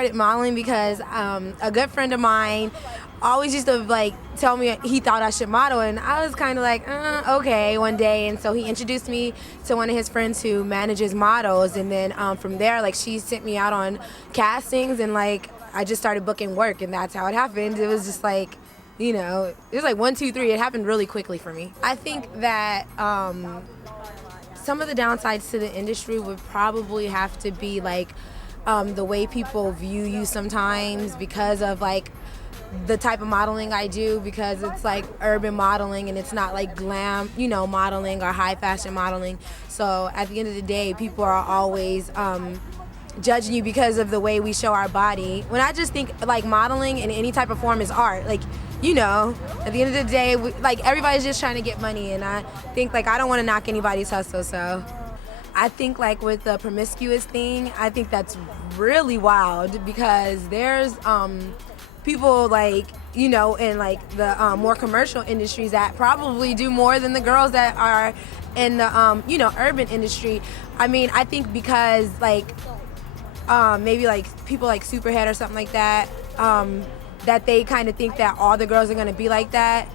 started modeling because a good friend of mine always used to like tell me he thought I should model, and I was kind of like, okay, one day. And so he introduced me to one of his friends who manages models, and then from there, like, she sent me out on castings, and like I just started booking work, and that's how it happened. It was just like, you know, it was like 1, 2, 3. It happened really quickly for me. I think that some of the downsides to the industry would probably have to be like the way people view you sometimes because of like the type of modeling I do, because it's like urban modeling and it's not like glam, you know, modeling or high fashion modeling. So at the end of the day, people are always judging you because of the way we show our body. When I just think like modeling in any type of form is art, like, you know, at the end of the day, like everybody's just trying to get money, and I think like I don't want to knock anybody's hustle. So I think like with the promiscuous thing, I think that's really wild because there's people like, you know, in like the more commercial industries that probably do more than the girls that are in the you know, urban industry. I mean, I think because like maybe like people like Superhead or something like that, that they kind of think that all the girls are gonna be like that,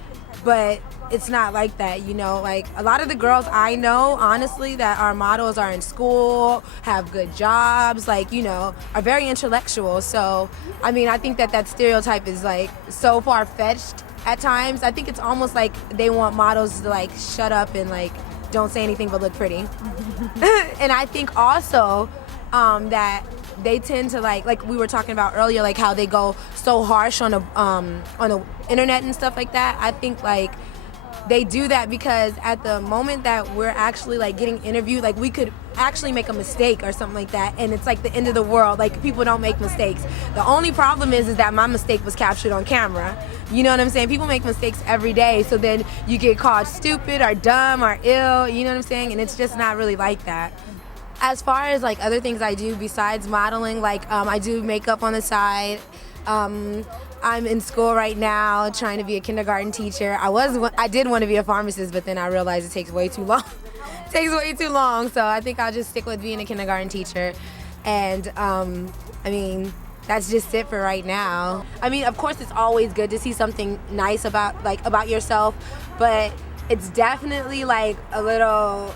but it's not like that, you know. Like a lot of the girls I know, honestly, that are models are in school, have good jobs, like, you know, are very intellectual. So, I mean, I think that that stereotype is like so far-fetched at times. I think it's almost like they want models to like shut up and like don't say anything but look pretty. And I think also that they tend to like we were talking about earlier, like how they go so harsh on the internet and stuff like that. I think like they do that because at the moment that we're actually like getting interviewed, like we could actually make a mistake or something like that, and it's like the end of the world. Like people don't make mistakes. The only problem is that my mistake was captured on camera. You know what I'm saying? People make mistakes every day, so then you get called stupid or dumb or ill, you know what I'm saying? And it's just not really like that. As far as like other things I do besides modeling, like I do makeup on the side. I'm in school right now trying to be a kindergarten teacher. I did want to be a pharmacist, but then I realized it takes way too long. It takes way too long, so I think I'll just stick with being a kindergarten teacher. And I mean, that's just it for right now. I mean, of course, it's always good to see something nice about yourself, but it's definitely like a little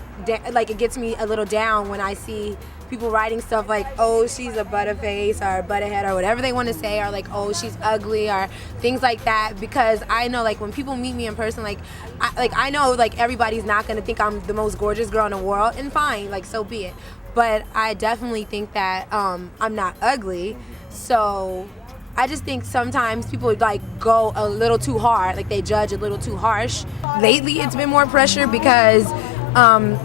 like it gets me a little down when I see people writing stuff like, oh, she's a butterface or butterhead or whatever they want to say, or like, oh, she's ugly or things like that, because I know like when people meet me in person, like I know like everybody's not going to think I'm the most gorgeous girl in the world, and fine, like so be it. But I definitely think that I'm not ugly. So I just think sometimes people like go a little too hard, like they judge a little too harsh. Lately it's been more pressure because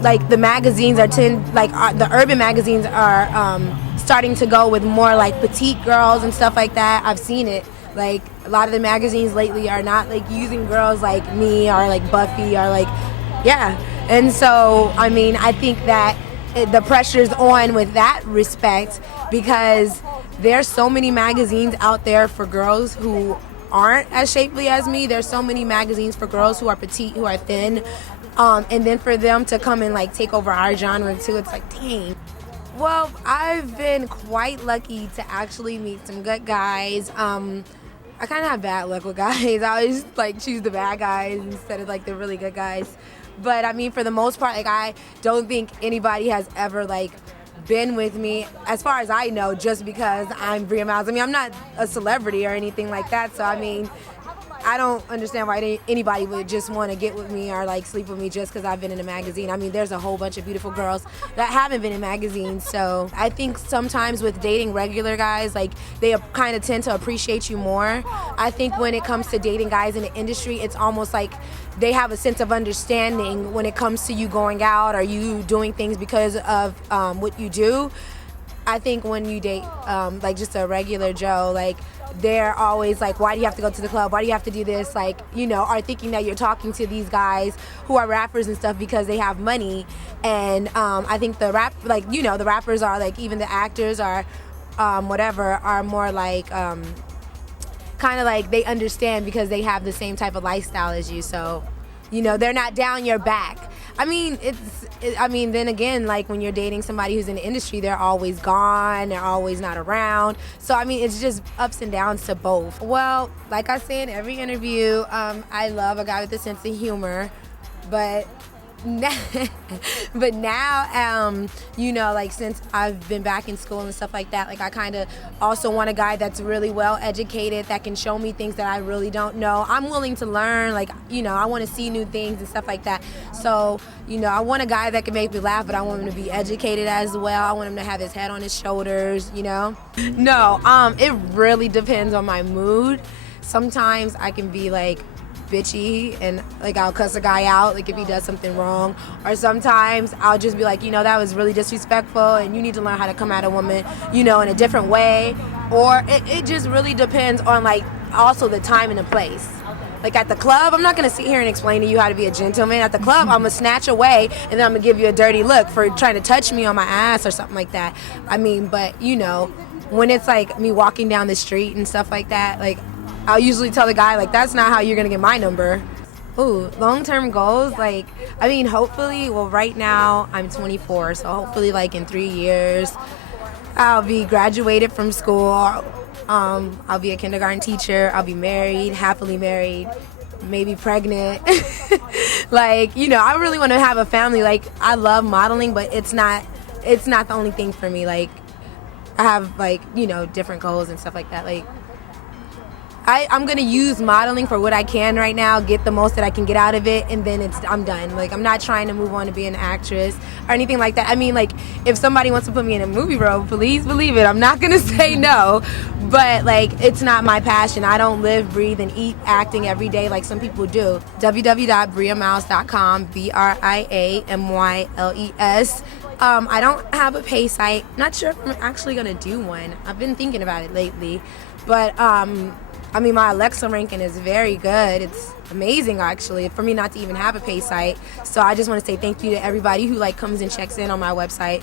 like the magazines are the urban magazines are starting to go with more like petite girls and stuff like that. I've seen it. Like a lot of the magazines lately are not like using girls like me or like Buffy or like, yeah. And so, I mean, I think that the pressure's on with that respect, because there's so many magazines out there for girls who aren't as shapely as me. There's so many magazines for girls who are petite, who are thin. And then for them to come and like take over our genre too, it's like, dang. Well, I've been quite lucky to actually meet some good guys. I kind of have bad luck with guys. I always like choose the bad guys instead of like the really good guys. But I mean, for the most part, like I don't think anybody has ever like been with me, as far as I know, just because I'm Bria Myles. I mean, I'm not a celebrity or anything like that, so I mean, I don't understand why anybody would just want to get with me or like sleep with me just because I've been in a magazine. I mean, there's a whole bunch of beautiful girls that haven't been in magazines. So I think sometimes with dating regular guys, like they kind of tend to appreciate you more. I think when it comes to dating guys in the industry, it's almost like they have a sense of understanding when it comes to you going out or you doing things because of what you do. I think when you date like just a regular Joe, like they're always like, why do you have to go to the club? Why do you have to do this? Like, you know, are thinking that you're talking to these guys who are rappers and stuff because they have money. And I think the rappers are like, even the actors are whatever, are more like kind of like they understand because they have the same type of lifestyle as you. So They're not down your back. Then again, like when you're dating somebody who's in the industry, they're always gone, they're always not around. So, it's just ups and downs to both. Well, like I say in every interview, I love a guy with a sense of humor, but now, like since I've been back in school and stuff like that, like I kind of also want a guy that's really well educated, that can show me things that I really don't know. I'm willing to learn, like, I want to see new things and stuff like that. So, I want a guy that can make me laugh, but I want him to be educated as well. I want him to have his head on his shoulders, No, it really depends on my mood. Sometimes I can be like bitchy and like I'll cuss a guy out like if he does something wrong, or sometimes I'll just be like, that was really disrespectful and you need to learn how to come at a woman in a different way. Or it just really depends on like also the time and the place. Like at the club, I'm not gonna sit here and explain to you how to be a gentleman. At the club, I'm gonna snatch away and then I'm gonna give you a dirty look for trying to touch me on my ass or something like that. But when it's like me walking down the street and stuff like that, like I'll usually tell the guy, like, that's not how you're going to get my number. Ooh, long-term goals, hopefully, right now I'm 24, so hopefully, like, in 3 years, I'll be graduated from school. I'll be a kindergarten teacher. I'll be married, happily married, maybe pregnant. I really want to have a family. Like, I love modeling, but it's not the only thing for me. Like, I have, different goals and stuff like that. Like, I'm going to use modeling for what I can right now, get the most that I can get out of it, and then I'm done. Like, I'm not trying to move on to be an actress or anything like that. If somebody wants to put me in a movie role, please believe it. I'm not going to say no, but, it's not my passion. I don't live, breathe, and eat acting every day like some people do. www.briamyles.com, BriaMyles. I don't have a pay site. Not sure if I'm actually going to do one. I've been thinking about it lately, but my Alexa ranking is very good. It's amazing, actually, for me not to even have a pay site. So I just want to say thank you to everybody who comes and checks in on my website.